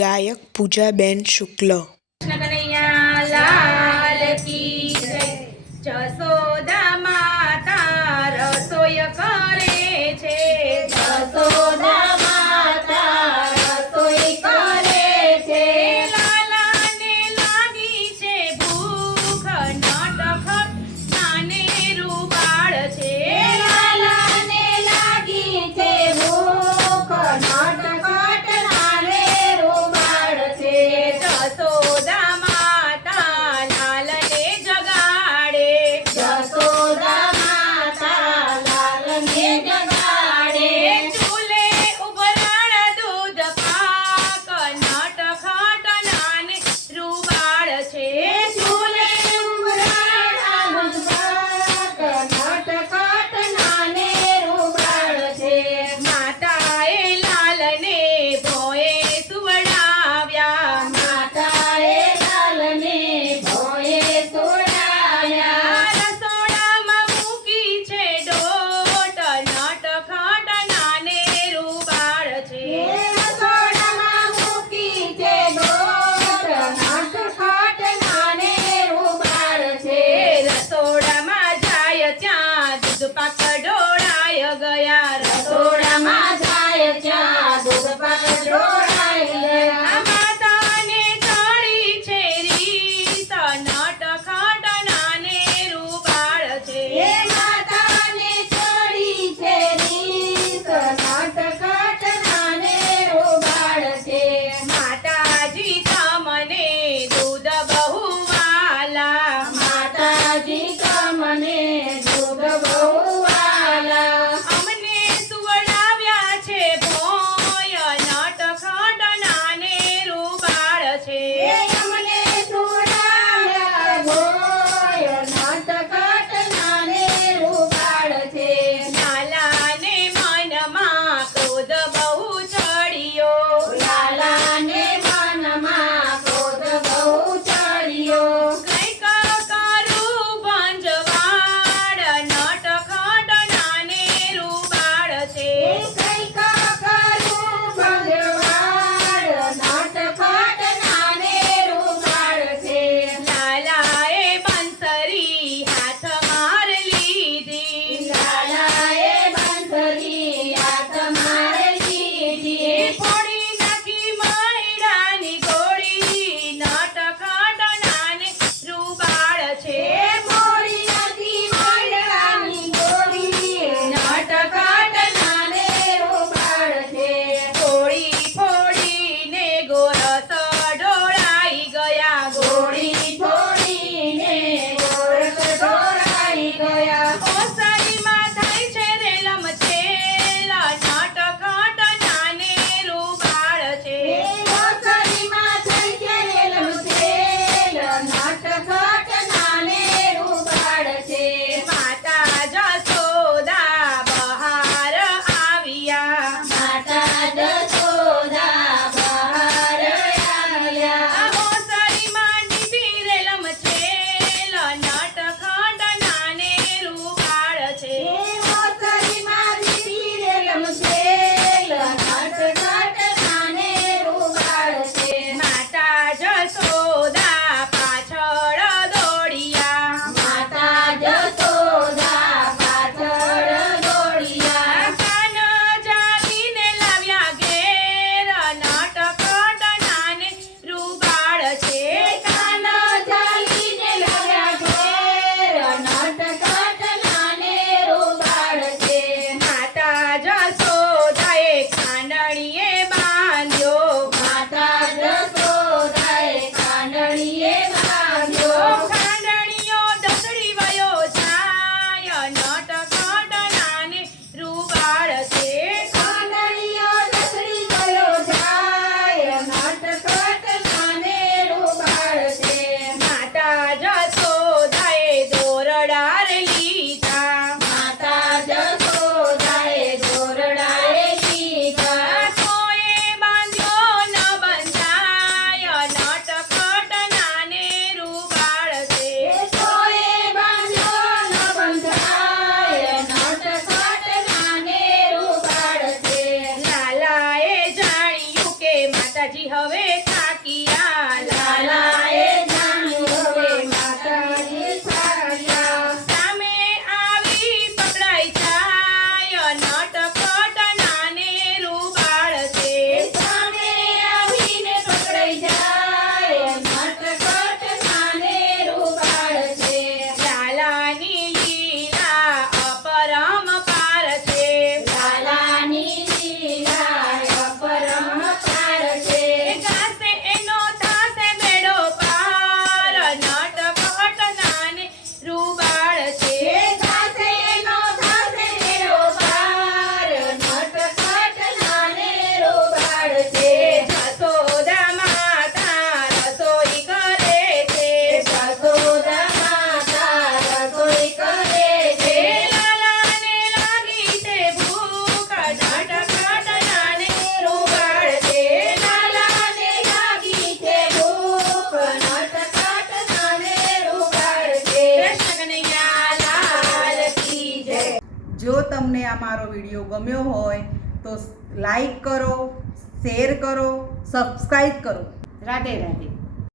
ગાયક પૂજાબેન શુક્લ. પકડોળાય ગયા. રસોડામાં જાય ત્યાં દૂધ પકડોળાય ગયા. હવે જો તમને આ મારો વીડિયો ગમ્યો હોય તો લાઈક કરો, શેર કરો સબસ્ક્રાઈબ કરો. રાધે રાધે.